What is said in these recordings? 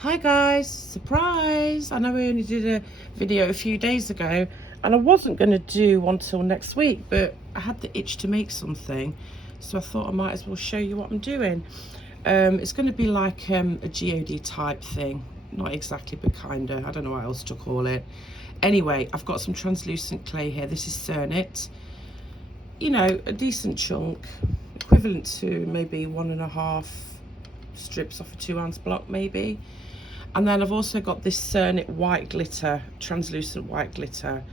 Hi guys, surprise! I know I only did a video a few days ago and I wasn't going to do one till next week, but I had the itch to make something, so I thought I might as well show you what I'm doing. It's going to be like a GOD type thing, not exactly, but kinda. I don't know what else to call it. Anyway, I've got some translucent clay here. This is Cernit, you know, a decent chunk, equivalent to maybe 1.5 strips off a 2-ounce block maybe. And then I've also got this Cernit white glitter, translucent white glitter,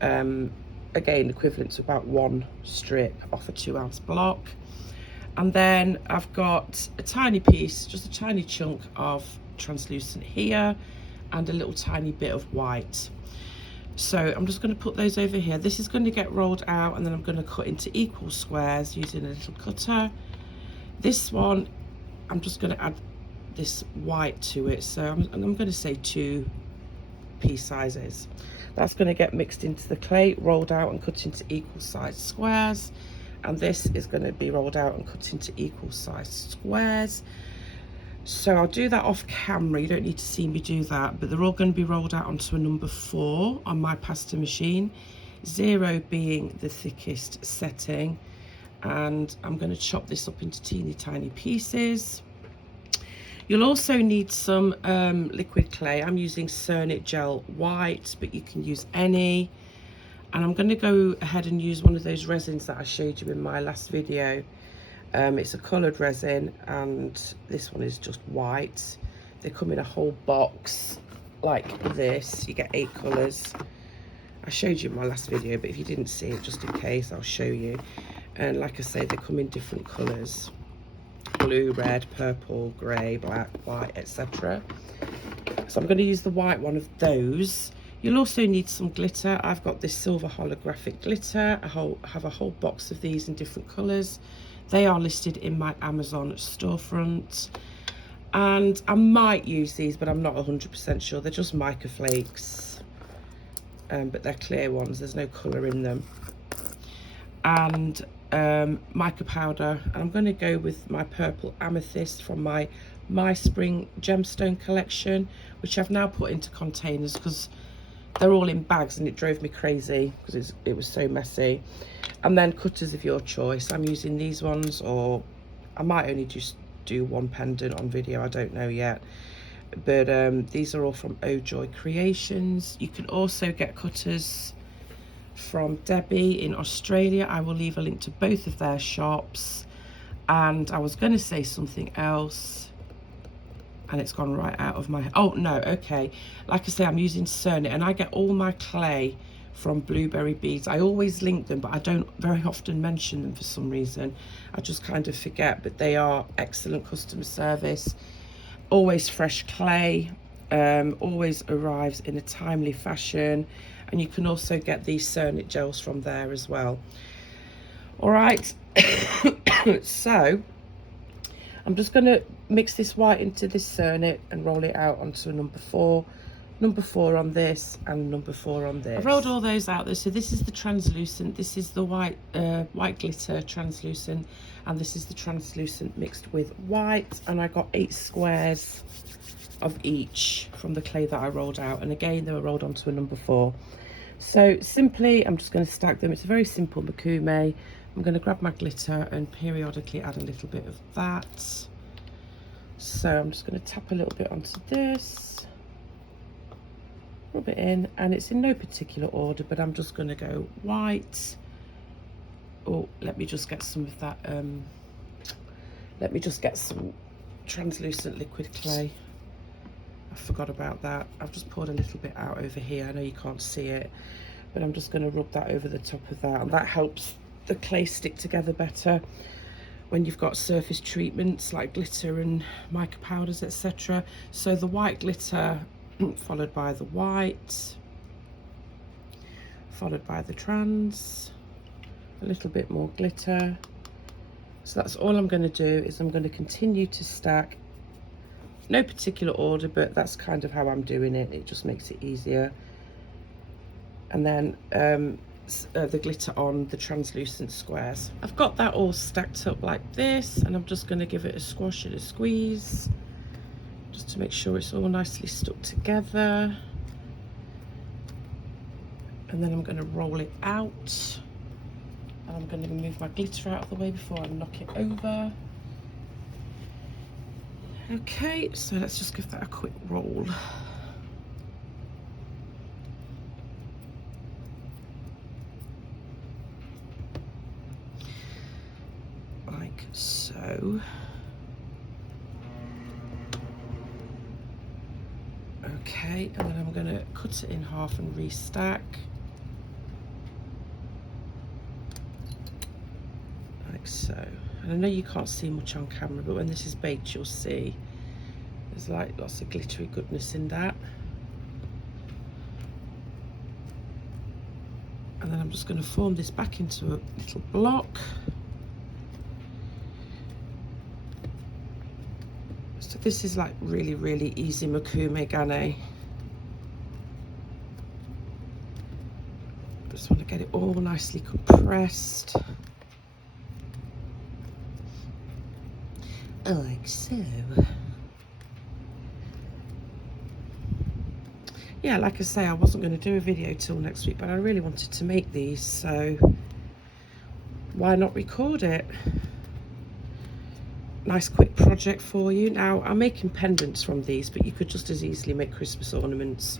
again equivalent to about 1 strip off a 2-ounce block. And then I've got a tiny piece, just a tiny chunk of translucent here and a little tiny bit of white. So I'm just going to put those over here. This is going to get rolled out and then I'm going to cut into equal squares using a little cutter. This one, I'm just going to add this white to it, so I'm going to say 2 piece sizes. That's going to get mixed into the clay, rolled out and cut into equal size squares, and this is going to be rolled out and cut into equal size squares. So I'll do that off camera, you don't need to see me do that, but they're all going to be rolled out onto a number 4 on my pasta machine, 0 being the thickest setting. And I'm going to chop this up into teeny tiny pieces. You'll also need some liquid clay. I'm using Cernit gel white, but you can use any. And I'm going to go ahead and use one of those resins that I showed you in my last video. It's a coloured resin, and this one is just white. They come in a whole box like this. You get 8 colours. I showed you in my last video, but if you didn't see it, just in case, I'll show you. And like I say, they come in different colours: blue, red, purple, grey, black, white, etc. So I'm going to use the white one of those. You'll also need some glitter. I've got this silver holographic glitter. I have a whole box of these in different colours. They are listed in my Amazon storefront. And I might use these, but I'm not 100% sure. They're just mica flakes, but they're clear ones. There's no colour in them. And mica powder, and I'm going to go with my purple amethyst from my Meyspring gemstone collection, which I've now put into containers because they're all in bags and it drove me crazy because it was so messy. And then cutters of your choice. I'm using these ones, or I might only just do one pendant on video, I don't know yet, but these are all from Oh Joy Creations. You can also get cutters from Debbie in Australia. I will leave a link to both of their shops. And I was going to say something else and it's gone right out of my head. Oh no, okay, like I say, I'm using Cernit, and I get all my clay from Blueberry Beads. I always link them, but I don't very often mention them for some reason. I just kind of forget, but they are excellent customer service, always fresh clay, always arrives in a timely fashion. And you can also get these Cernit gels from there as well. All right, so I'm just going to mix this white into this Cernit and roll it out onto a number 4. Number 4 on this and number 4 on this. I've rolled all those out there. So this is the translucent, this is the white glitter translucent, and this is the translucent mixed with white. And I got 8 squares of each from the clay that I rolled out, and again they were rolled onto a number 4. So simply I'm just going to stack them. It's a very simple makume. I'm going to grab my glitter and periodically add a little bit of that. So I'm just going to tap a little bit onto this, rub it in, and it's in no particular order, but I'm just going to go white. Oh, let me just get some of that, let me just get some translucent liquid clay. I forgot about that. I've just poured a little bit out over here. I know you can't see it, but I'm just going to rub that over the top of that, and that helps the clay stick together better when you've got surface treatments like glitter and mica powders, etc. So the white glitter followed by the white, followed by the trans, a little bit more glitter. So that's all I'm going to do, is I'm going to continue to stack. No particular order, but that's kind of how I'm doing it. It just makes it easier. And then the glitter on the translucent squares. I've got that all stacked up like this, and I'm just going to give it a squash and a squeeze. just to make sure it's all nicely stuck together. And then I'm going to roll it out, and I'm going to move my glitter out of the way before I knock it over. Okay, so let's just give that a quick roll. Like so. Okay, and then I'm going to cut it in half and restack. Like so. And I know you can't see much on camera, but when this is baked you'll see there's like lots of glittery goodness in that. And then I'm just going to form this back into a little block. So this is like really easy makume gane. Just want to get it all nicely compressed. Like so. Yeah, like I say, I wasn't going to do a video till next week, but I really wanted to make these, so why not record it? Nice quick project for you. Now I'm making pendants from these, but you could just as easily make Christmas ornaments.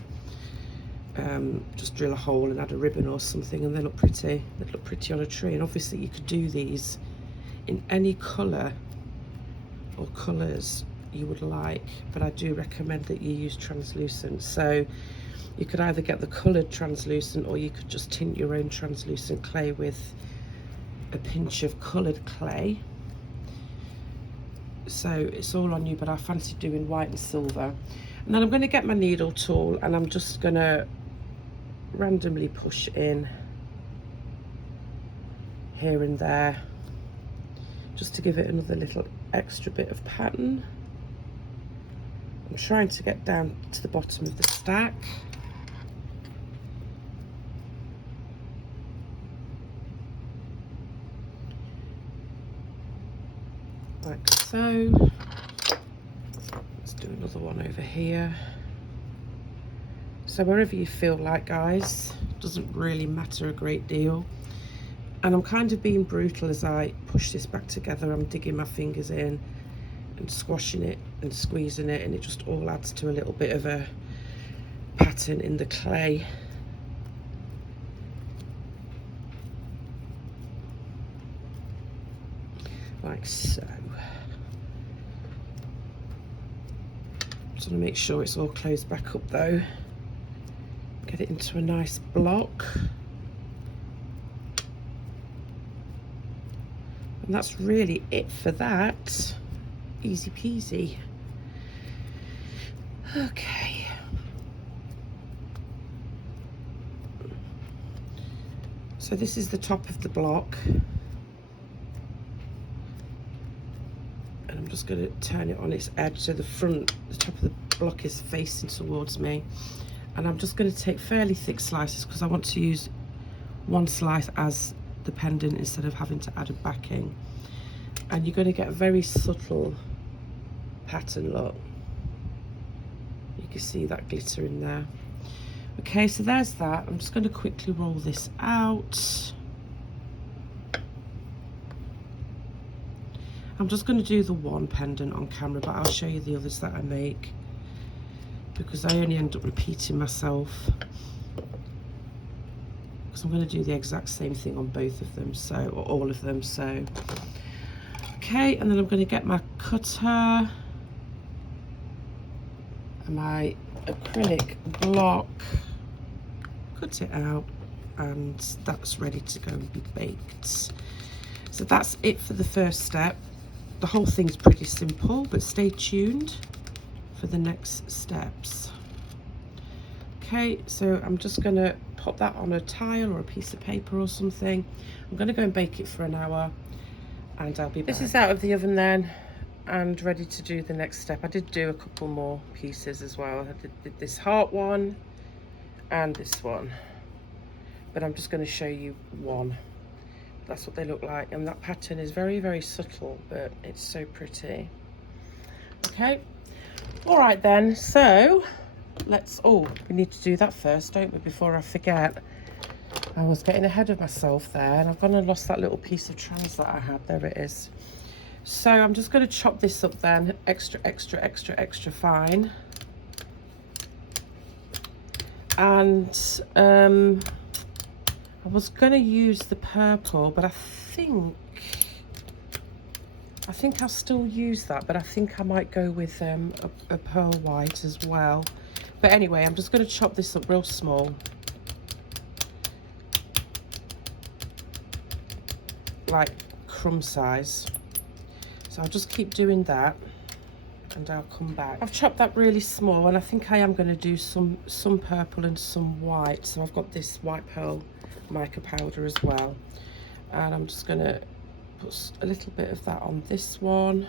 Just drill a hole and add a ribbon or something, and they look pretty. They look pretty on a tree. And obviously you could do these in any colour or colours you would like, but I do recommend that you use translucent. So you could either get the coloured translucent, or you could just tint your own translucent clay with a pinch of coloured clay. So it's all on you, but I fancy doing white and silver. And then I'm going to get my needle tool, and I'm just going to randomly push in here and there, just to give it another little extra bit of pattern. I'm trying to get down to the bottom of the stack. Like so. Let's do another one over here. So wherever you feel like, guys, doesn't really matter a great deal. And I'm kind of being brutal as I push this back together. I'm digging my fingers in and squashing it and squeezing it, and it just all adds to a little bit of a pattern in the clay. Like so. Just want to make sure it's all closed back up though. Get it into a nice block. And that's really it for that. Easy peasy. Okay. So this is the top of the block. And I'm just going to turn it on its edge so the top of the block is facing towards me. And I'm just going to take fairly thick slices because I want to use one slice as the pendant instead of having to add a backing. And you're going to get a very subtle pattern look. You can see that glitter in there. Okay, so there's that. I'm just going to quickly roll this out. I'm just going to do the one pendant on camera, but I'll show you the others that I make, because I only end up repeating myself, because I'm going to do the exact same thing on both of them, so, or all of them. So okay, and then I'm going to get my cutter and my acrylic block, cut it out, and that's ready to go and be baked. So that's it for the first step. The whole thing's pretty simple, but stay tuned for the next steps. Okay, so I'm just going to pop that on a tile or a piece of paper or something. I'm going to go and bake it for an hour, and I'll be back. This is out of the oven then and ready to do the next step. I did do a couple more pieces as well. I did this heart one and this one, but I'm just going to show you one. That's what they look like, and that pattern is very, very subtle, but it's so pretty. Okay, All right then, so let's, oh, we need to do that first, don't we, before I forget. I was getting ahead of myself there, and I've gone and lost that little piece of trans that I had. There it is. So I'm just going to chop this up then, extra fine. And I was going to use the purple, but I think I'll still use that, but I think I might go with a pearl white as well. But anyway, I'm just going to chop this up real small. Like crumb size. So I'll just keep doing that and I'll come back. I've chopped that really small, and I think I am going to do some purple and some white. So I've got this white pearl mica powder as well, and I'm just going to put a little bit of that on this one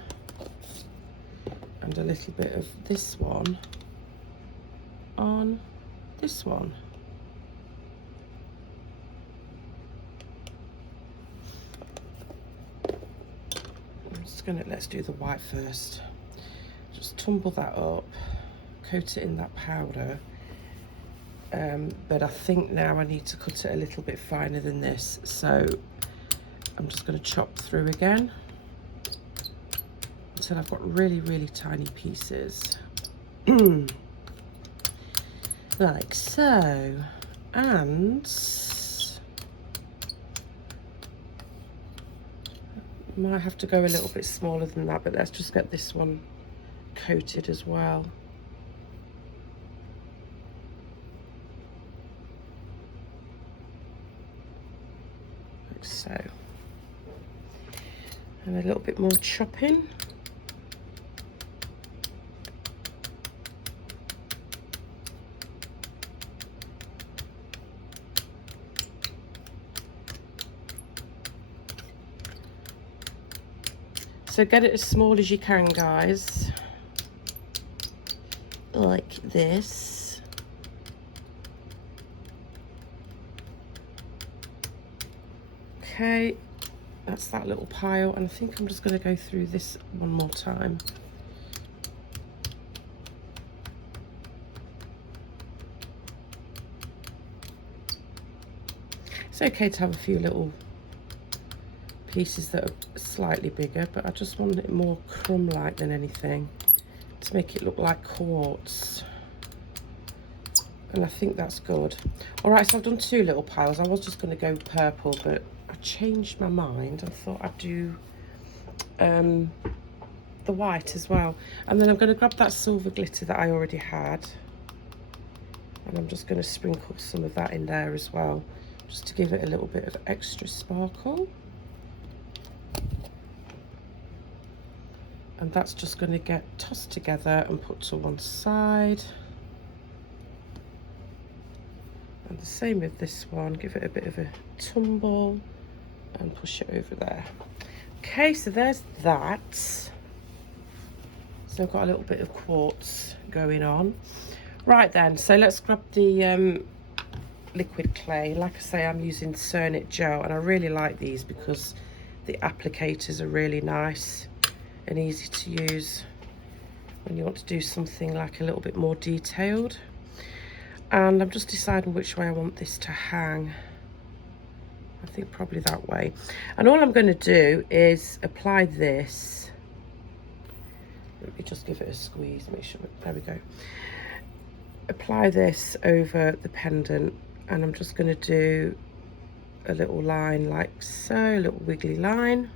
and a little bit of this one on this one. I'm just gonna, let's do the white first. Just tumble that up, coat it in that powder, but I think now I need to cut it a little bit finer than this, so I'm just going to chop through again until I've got really tiny pieces. Like so. And might have to go a little bit smaller than that, but let's just get this one coated as well. Like so. And a little bit more chopping. So get it as small as you can, guys, like this. Okay, that's that little pile, and I think I'm just going to go through this one more time. It's okay to have a few little pieces that are slightly bigger, but I just want it more crumb-like than anything to make it look like quartz, and I think that's good. All right, so I've done two little piles. I was just going to go purple, but I changed my mind and thought I'd do the white as well. And then I'm going to grab that silver glitter that I already had, and I'm just going to sprinkle some of that in there as well, just to give it a little bit of extra sparkle. And that's just going to get tossed together and put to one side. And the same with this one, give it a bit of a tumble and push it over there. Okay, so there's that. So I've got a little bit of quartz going on. Right then, so let's grab the liquid clay. Like I say, I'm using Cernit gel, and I really like these because the applicators are really nice and easy to use when you want to do something like a little bit more detailed. And I'm just deciding which way I want this to hang. I think probably that way. And all I'm going to do is apply this. Let me just give it a squeeze, make sure, there we go. Apply this over the pendant, and I'm just going to do a little line like so, a little wiggly line.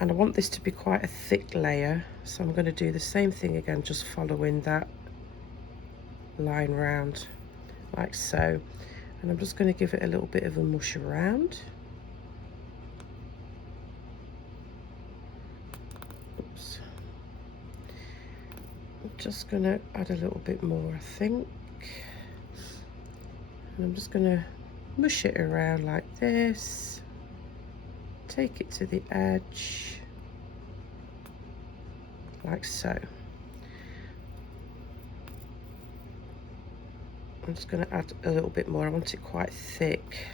And I want this to be quite a thick layer, so I'm going to do the same thing again, just following that line round like so. And I'm just going to give it a little bit of a mush around. Oops. I'm just going to add a little bit more, I think. And I'm just going to mush it around like this. Take it to the edge, like so. I'm just going to add a little bit more. I want it quite thick.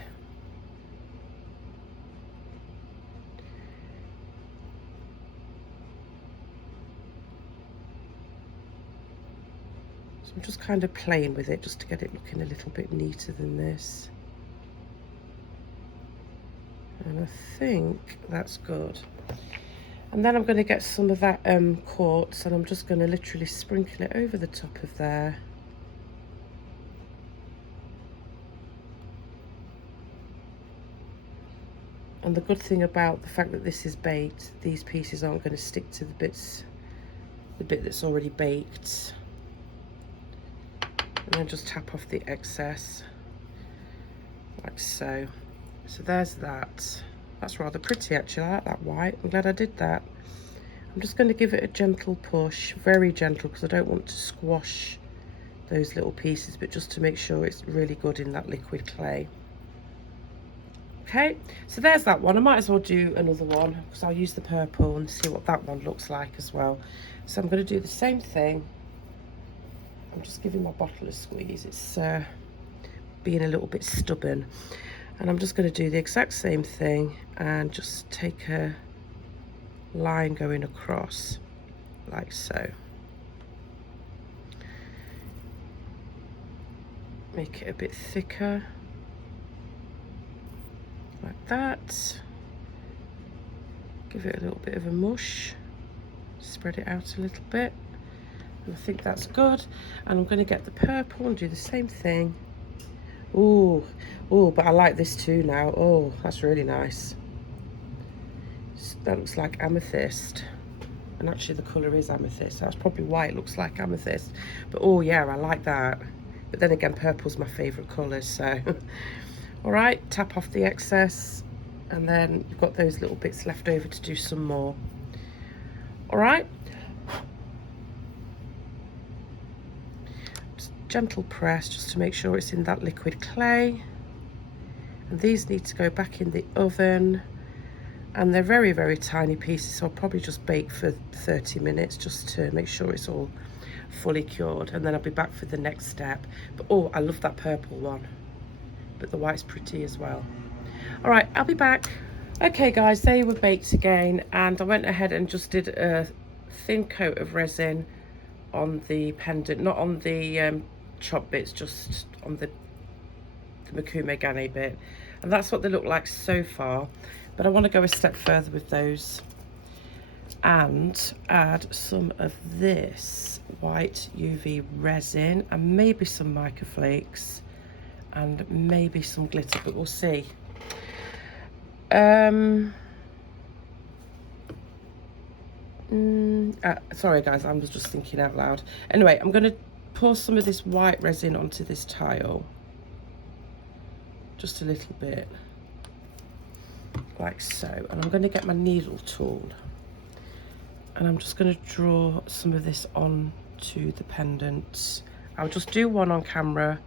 So I'm just kind of playing with it just to get it looking a little bit neater than this. And I think that's good. And then I'm going to get some of that quartz, and I'm just going to literally sprinkle it over the top of there. And the good thing about the fact that this is baked, these pieces aren't going to stick to the bit that's already baked. And then just tap off the excess, like so. So there's that. That's rather pretty actually, I like that white. I'm glad I did that. I'm just going to give it a gentle push, very gentle, because I don't want to squash those little pieces, but just to make sure it's really good in that liquid clay. Okay, so there's that one. I might as well do another one because I'll use the purple and see what that one looks like as well. So I'm going to do the same thing. I'm just giving my bottle a squeeze. It's being a little bit stubborn. And I'm just going to do the exact same thing and just take a line going across like so. Make it a bit thicker. Like that. Give it a little bit of a mush. Spread it out a little bit. And I think that's good. And I'm going to get the purple and do the same thing. Ooh, but I like this too now. Oh, that's really nice. That looks like amethyst. And actually the colour is amethyst. That's probably why it looks like amethyst. But oh yeah, I like that. But then again, purple's my favourite colour, so... Alright, tap off the excess. And then you've got those little bits left over to do some more. Alright. Gentle press just to make sure it's in that liquid clay, and these need to go back in the oven, and they're very, very tiny pieces, so I'll probably just bake for 30 minutes just to make sure it's all fully cured, and then I'll be back for the next step. But oh, I love that purple one, but the white's pretty as well. All right, I'll be back. Okay guys, they were baked again, and I went ahead and just did a thin coat of resin on the pendant, not on the chop bits, just on the Makume Gane bit, and that's what they look like so far. But I want to go a step further with those and add some of this white UV resin and maybe some mica flakes and maybe some glitter, but we'll see. Sorry guys, I was just thinking out loud. Anyway, I'm going to pour some of this white resin onto this tile, just a little bit like so, and I'm going to get my needle tool and I'm just going to draw some of this onto the pendants. I'll just do one on camera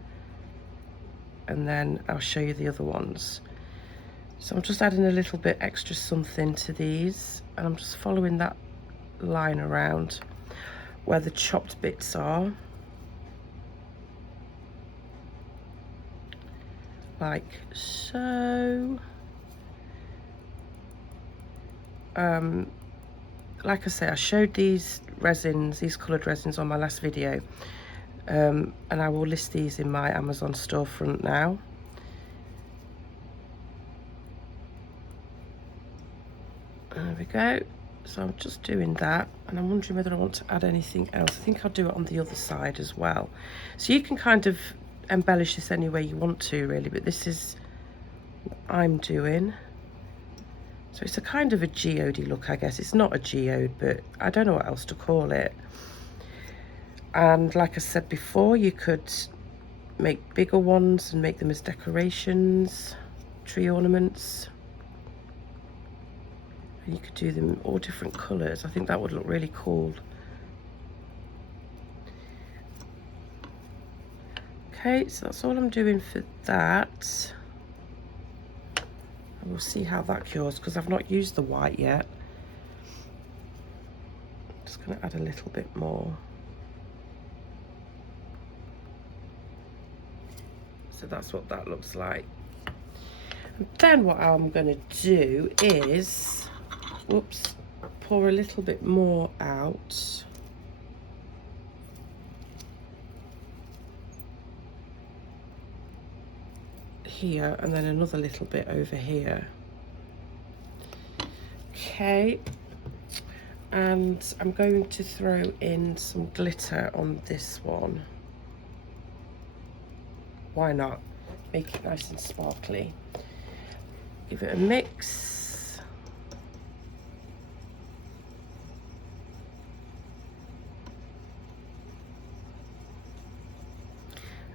and then I'll show you the other ones. So I'm just adding a little bit extra something to these, and I'm just following that line around where the chopped bits are, like so. Like I say, I showed these resins, these coloured resins on my last video, and I will list these in my Amazon storefront now. There we go. So I'm just doing that, and I'm wondering whether I want to add anything else. I think I'll do it on the other side as well. So you can kind of embellish this any way you want to really, but this is what I'm doing. So it's a kind of a geode-y look, I guess. It's not a geode, but I don't know what else to call it. And like I said before, you could make bigger ones and make them as decorations, tree ornaments. And you could do them all different colours. I think that would look really cool. Okay, so that's all I'm doing for that. And we'll see how that cures, because I've not used the white yet. I'm just going to add a little bit more. So that's what that looks like. And then what I'm going to do is, whoops, pour a little bit more out. here and then another little bit over here. Okay, and I'm going to throw in some glitter on this one. Why not? Make it nice and sparkly. Give it a mix.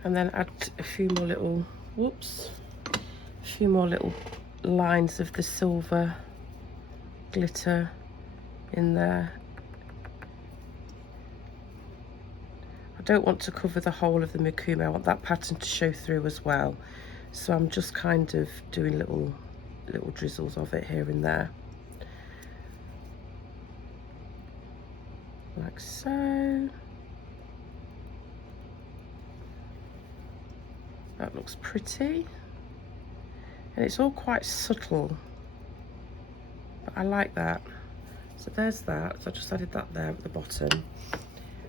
And then add a few more little, whoops, a few more little lines of the silver glitter in there. I don't want to cover the whole of the Mikumi. I want that pattern to show through as well. So I'm just kind of doing little drizzles of it here and there. Like so. That looks pretty. And it's all quite subtle. But I like that. So there's that. So I just added that there at the bottom.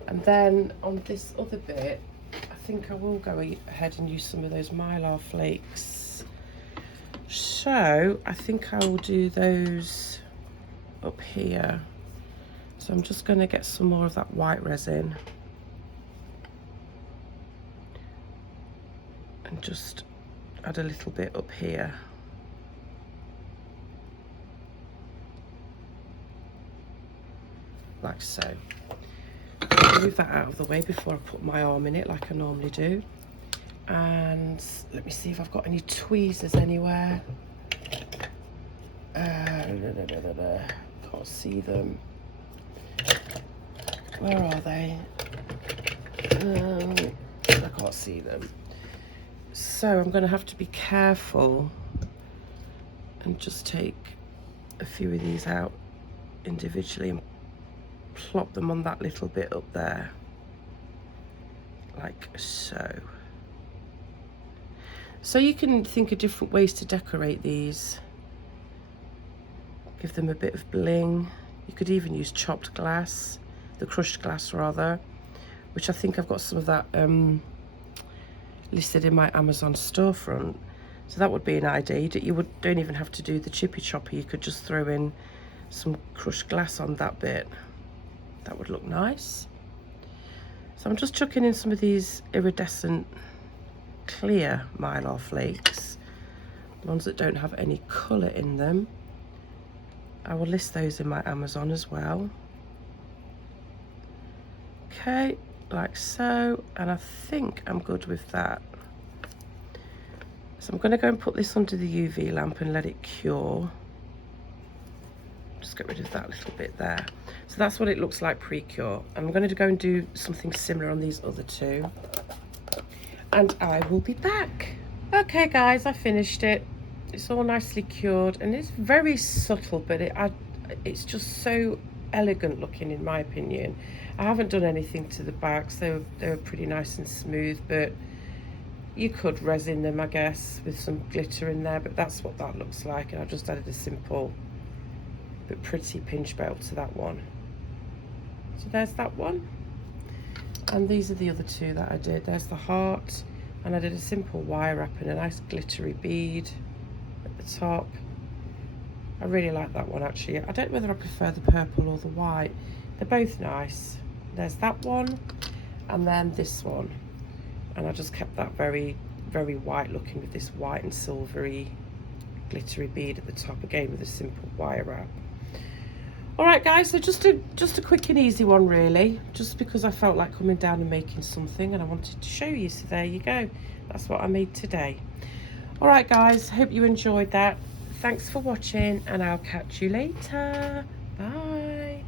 And then on this other bit, I think I will go ahead and use some of those mylar flakes. So I think I will do those up here. So I'm just going to get some more of that white resin. And just add a little bit up here. Like so. Move that out of the way before I put my arm in it like I normally do. And let me see if I've got any tweezers anywhere. Can't see them. Where are they? I can't see them. So I'm going to have to be careful and just take a few of these out individually and plop them on that little bit up there, like so. So you can think of different ways to decorate these. Give them a bit of bling. You could even use chopped glass, the crushed glass rather, which I think I've got some of that listed in my Amazon storefront. So that would be an idea. You don't even have to do the chippy chopper. You could just throw in some crushed glass on that bit. That would look nice. So I'm just chucking in some of these iridescent clear mylar flakes, the ones that don't have any colour in them. I will list those in my Amazon as well. Okay, like so, and I think I'm good with that. So I'm going to go and put this under the UV lamp and let it cure. Just get rid of that little bit there. So that's what it looks like pre-cure. I'm going to go and do something similar on these other two. And I will be back. Okay guys, I finished it. It's all nicely cured and it's very subtle, but it's just so elegant looking in my opinion. I haven't done anything to the backs. They were pretty nice and smooth, but you could resin them, I guess, with some glitter in there, but that's what that looks like. And I just added a simple but pretty pinch belt to that one. So there's that one. And these are the other two that I did. There's the heart, and I did a simple wire wrap and a nice glittery bead at the top. I really like that one actually. I don't know whether I prefer the purple or the white. They're both nice. There's that one, and then this one. And I just kept that very, very white looking with this white and silvery glittery bead at the top, again with a simple wire wrap. All right guys, so just a quick and easy one really, just because I felt like coming down and making something and I wanted to show you. So there you go, that's what I made today. All right guys, hope you enjoyed that. Thanks for watching and I'll catch you later. Bye.